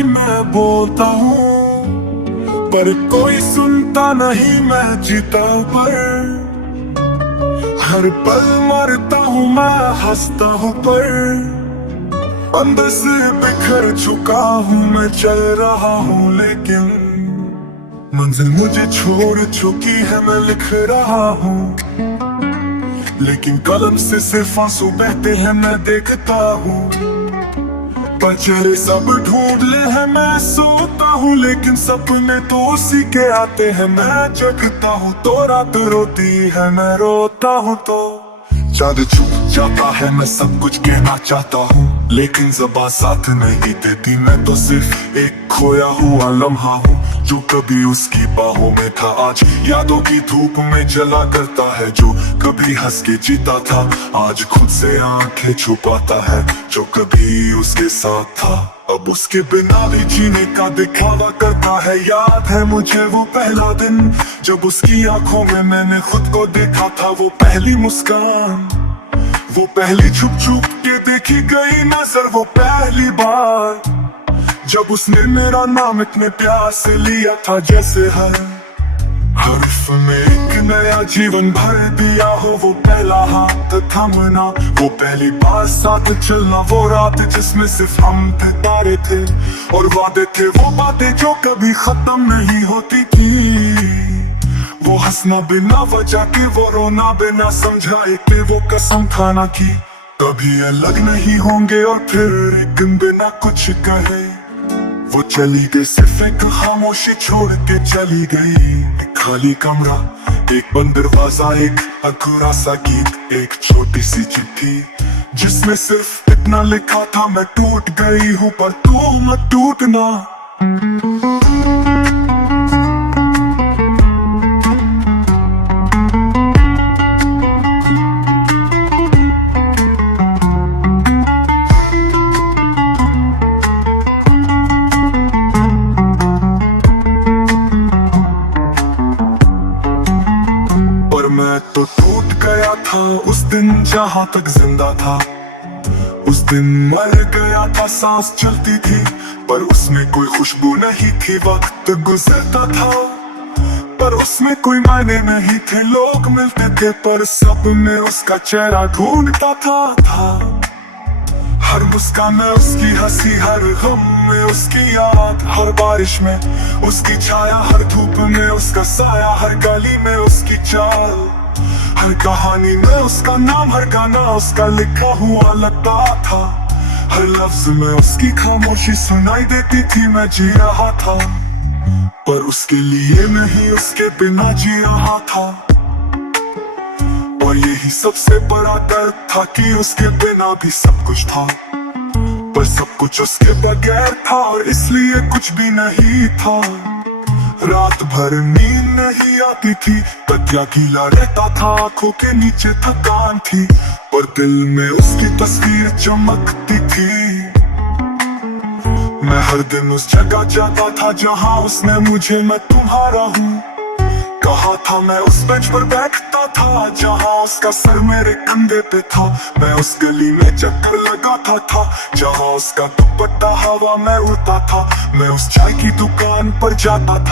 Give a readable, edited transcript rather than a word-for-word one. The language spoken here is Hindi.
ही मैं बोलता हूँ, पर कोई सुनता नहीं। मैं जीता पर हर पल मरता हूँ, मैं हंसता हूँ पर अंदर से बिखर चुका हूँ। मैं चल रहा हूँ लेकिन मंजिल मुझे छोड़ चुकी है। मैं लिख रहा हूँ लेकिन कलम से सिर्फ आंसू बहते हैं। मैं देखता हूँ पर चेहरे सब ढूंढ ले हैं। मैं सोता हूँ लेकिन सपने तो उसी के आते हैं। मैं जगता हूँ तो रात रोती है। मैं रोता हूँ तो चाँद छुप जाता है। मैं सब कुछ कहना चाहता हूँ लेकिन ज़बां साथ नहीं देती। मैं तो सिर्फ एक खोया हुआ लम्हा हूँ जो कभी उसकी बाहों में था। आज यादों की धूप में जला करता है। जो कभी हंस के जीता था आज खुद से आंखें छुपाता है। जो कभी उसके साथ था अब उसके बिना भी जीने का दिखावा करता है। याद है मुझे वो पहला दिन जब उसकी आंखों में मैंने खुद को देखा था। वो पहली मुस्कान, वो पहली छुप छुप के देखी गई नजर। वो पहली बार जब उसने मेरा नाम इतने प्यार से लिया था। जैसे हर हर्फ में एक नया जीवन भर दिया हो। वो पहला हाथ थामना, वो पहली बार साथ चलना। वो रात जिसमें सिर्फ हम थे, तारे थे और वादे थे। वो बातें जो कभी खत्म नहीं होती थी। वो हंसना बिना वजह के, वो रोना बिना समझाए के। वो कसम खाना की कभी अलग नहीं होंगे और फिर एक बिना कुछ कहे वो चली गई। सिर्फ एक खामोशी छोड़ के चली गई। एक खाली कमरा, एक बंद दरवाजा, एक अधूरा सा गीत, एक छोटी सी चिट्ठी जिसमें सिर्फ इतना लिखा था। मैं टूट गई हूँ पर तू मत टूटना। मैं तो टूट गया था उस दिन जहां तक जिंदा था। उस दिन मर गया था, सांस चलती थी पर उसमें कोई खुशबू नहीं थी। वक्त गुजरता था पर उसमें कोई मायने नहीं थे। लोग मिलते थे पर सब में उसका चेहरा ढूंढता था। हर मुस्कान में उसकी हंसी, हर गम में उसकी याद, हर बारिश में उसकी छाया, हर धूप में उसका साया, हर गली में उसकी चाल, हर कहानी में उसका नाम, हर गाना उसका लिखा हुआ लगता था। हर लफ्ज में उसकी खामोशी सुनाई देती थी। मैं जी रहा था पर उसके लिए नहीं, उसके बिना जी रहा था। और यही सबसे बड़ा दर्द था कि उसके बिना भी सब कुछ था पर सब कुछ उसके बगैर था। और इसलिए कुछ भी नहीं था। रात भर नींद नहीं आती थी, तकिया गीला रहता था, आंखों के नीचे थकान थी पर दिल में उसकी तस्वीर चमकती थी। मैं हर दिन उस जगह जाता था जहां उसने मुझे मैं तुम्हारा हूँ कहा था। मैं उस बेंच पर बैठता था जहां उसका सर मेरे कंधे पे था। मैं उस गली में चक्कर लगाता था जहां उसका दुपट्टा हवा में उड़ता था। मैं उस चाय की दुकान पर जाता था